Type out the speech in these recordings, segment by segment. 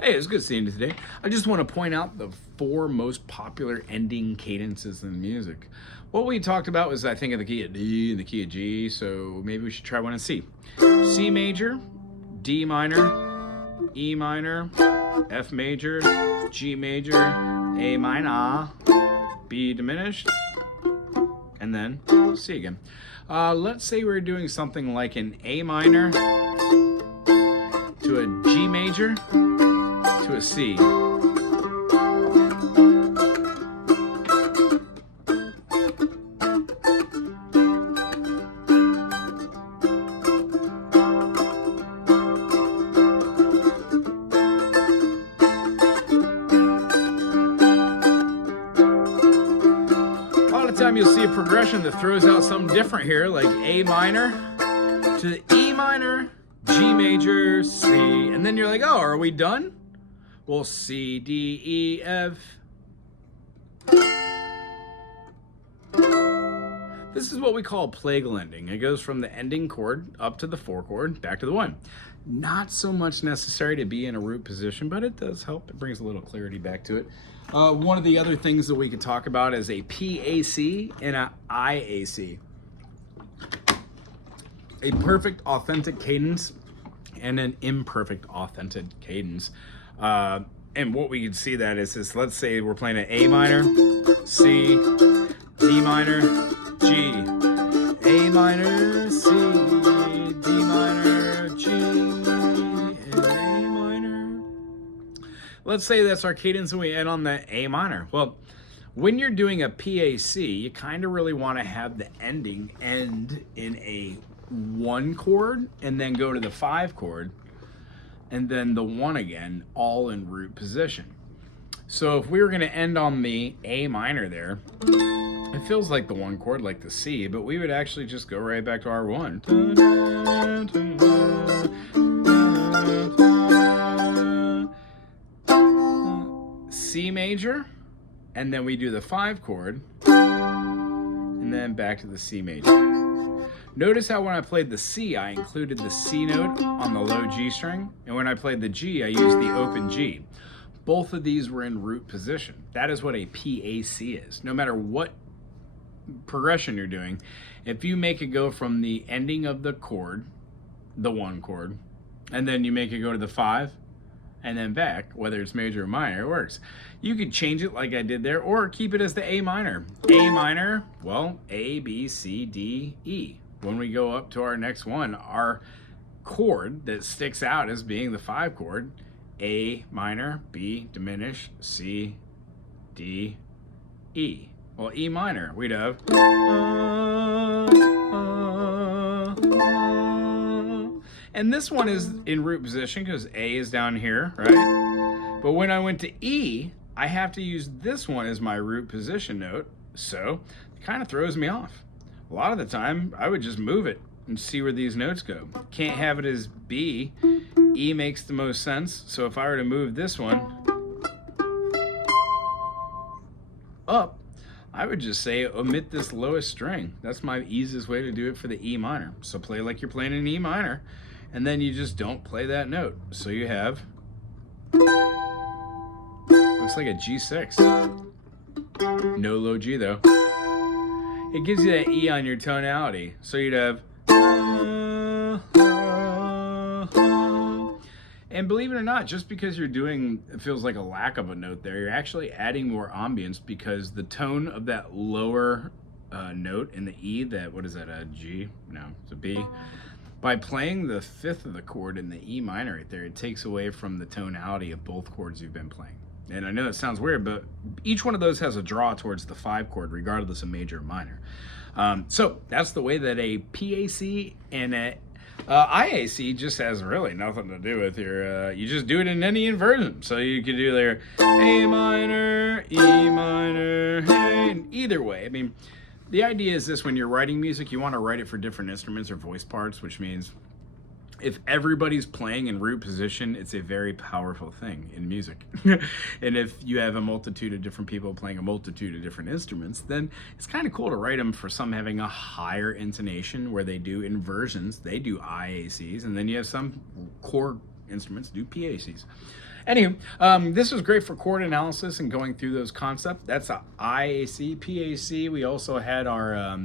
Hey, it's good seeing you today. I just want to point out the 4 most popular ending cadences in music. What we talked about was, I think, in the key of D and the key of G, so maybe we should try one in C. C major, D minor, E minor, F major, G major, A minor, B diminished, and then C again. Let's say we're doing something like an A minor to a G major to a C. A lot of time you'll see a progression that throws out something different here, like A minor to the E minor, G major, C, and then you're like, oh, are we done? Well, C, D, E, F. This is what we call a plagal ending. It goes from the ending chord up to the 4 chord, back to the 1. Not so much necessary to be in a root position, but it does help. It brings a little clarity back to it. One of the other things that we could talk about is a PAC and an IAC. A perfect authentic cadence and an imperfect authentic cadence. And what we can see that is let's say we're playing an A minor, C, D minor, G, A minor, C, D minor, G, and A minor. Let's say that's our cadence and we end on the A minor. Well, when you're doing a PAC, you kind of really want to have the ending end in a 1 chord and then go to the 5 chord and then the 1 again, all in root position. So if we were going to end on the A minor there, it feels like the 1 chord, like the C, but we would actually just go right back to our 1. C major, and then we do the 5 chord, and then back to the C major. Notice how when I played the C, I included the C note on the low G string, and when I played the G, I used the open G. Both of these were in root position. That is what a PAC is. No matter what progression you're doing, if you make it go from the ending of the chord, the 1 chord, and then you make it go to the 5, and then back, whether it's major or minor, it works. You could change it like I did there, or keep it as the A minor. A minor, well, A, B, C, D, E. When we go up to our next one, our chord that sticks out as being the 5 chord, A minor, B diminished, C, D, E. Well, E minor, we'd have and this one is in root position because A is down here, right? But when I went to E, I have to use this one as my root position note, so it kind of throws me off. A lot of the time, I would just move it and see where these notes go. Can't have it as B. E makes the most sense. So if I were to move this one up, I would just say omit this lowest string. That's my easiest way to do it for the E minor. So play like you're playing an E minor, and then you just don't play that note. So you have, looks like a G6. No low G though. It gives you that E on your tonality. So you'd have, and believe it or not, just because you're doing, it feels like a lack of a note there, you're actually adding more ambience because the tone of that lower note in the E, that, what is that, a G? No, it's a B. By playing the 5th of the chord in the E minor right there, it takes away from the tonality of both chords you've been playing. And I know that sounds weird, but each one of those has a draw towards the 5 chord, regardless of major or minor. So that's the way that a PAC and a IAC just has really nothing to do with your, you just do it in any inversion. So you could do their A minor, E minor, and either way. I mean, the idea is this: when you're writing music, you want to write it for different instruments or voice parts, which means if everybody's playing in root position, it's a very powerful thing in music. And if you have a multitude of different people playing a multitude of different instruments, then it's kind of cool to write them for some having a higher intonation where they do inversions, they do IACs, and then you have some core instruments do PACs. Anywho, this was great for chord analysis and going through those concepts. That's a IAC, PAC. We also had our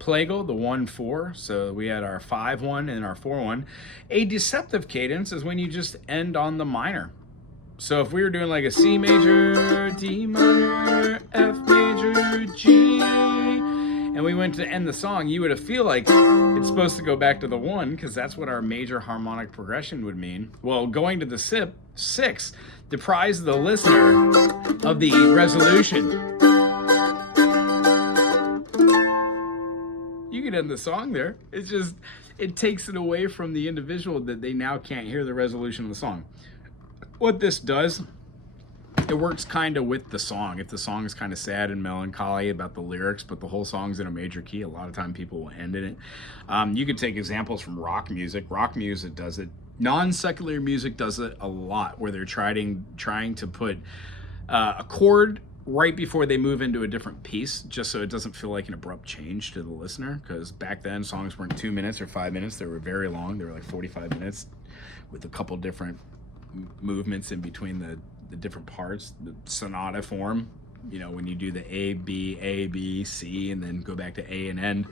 plagal, the 1-4. So we had our 5-1 and our 4-1. A deceptive cadence is when you just end on the minor. So if we were doing like a C major, D minor, F major, G, and we went to end the song, you would feel like it's supposed to go back to the 1 because that's what our major harmonic progression would mean. Well, going to the 6 deprives the listener of the resolution. You can end the song there. It's just, it takes it away from the individual that they now can't hear the resolution of the song. What this does, it works kind of with the song. If the song is kind of sad and melancholy about the lyrics, but the whole song's in a major key, a lot of time people will end in it. You could take examples from rock music. Rock music does it. Non-secular music does it a lot, where they're trying to put a chord right before they move into a different piece, just so it doesn't feel like an abrupt change to the listener. Because back then, songs weren't 2 minutes or 5 minutes. They were very long. They were like 45 minutes with a couple different movements in between the different parts, the sonata form. You know, when you do the A, B, C, and then go back to A and end,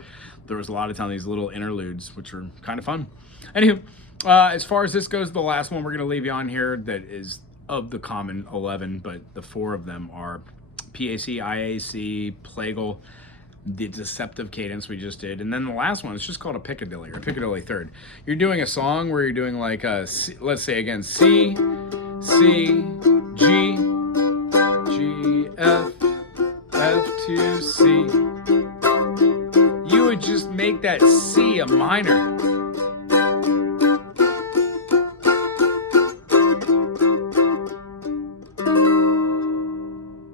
there was a lot of time these little interludes, which were kind of fun. Anywho, as far as this goes, the last one we're going to leave you on here that is of the common 11, but the 4 of them are PAC, IAC, plagal, the deceptive cadence we just did, and then the last one is just called a Piccadilly or Piccadilly third. You're doing a song where you're doing like a C, let's say again, C, C, G, G, F, F to C. You would just make that C a minor.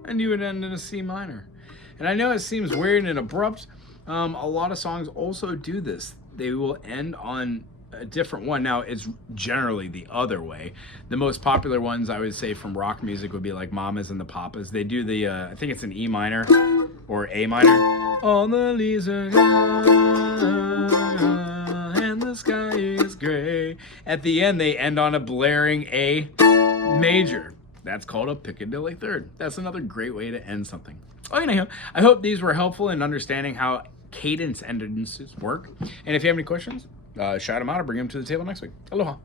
And you would end in a C minor. And I know it seems weird and abrupt. A lot of songs also do this. They will end on a different one. Now, it's generally the other way. The most popular ones, I would say, from rock music would be like Mamas and the Papas. They do the, I think it's an E minor or A minor. All the leaves are gone and the sky is gray. At the end, they end on a blaring A major. That's called a Piccadilly third. That's another great way to end something. Anyhow, I hope these were helpful in understanding how cadence endances work. And if you have any questions, shout them out or bring them to the table next week. Aloha.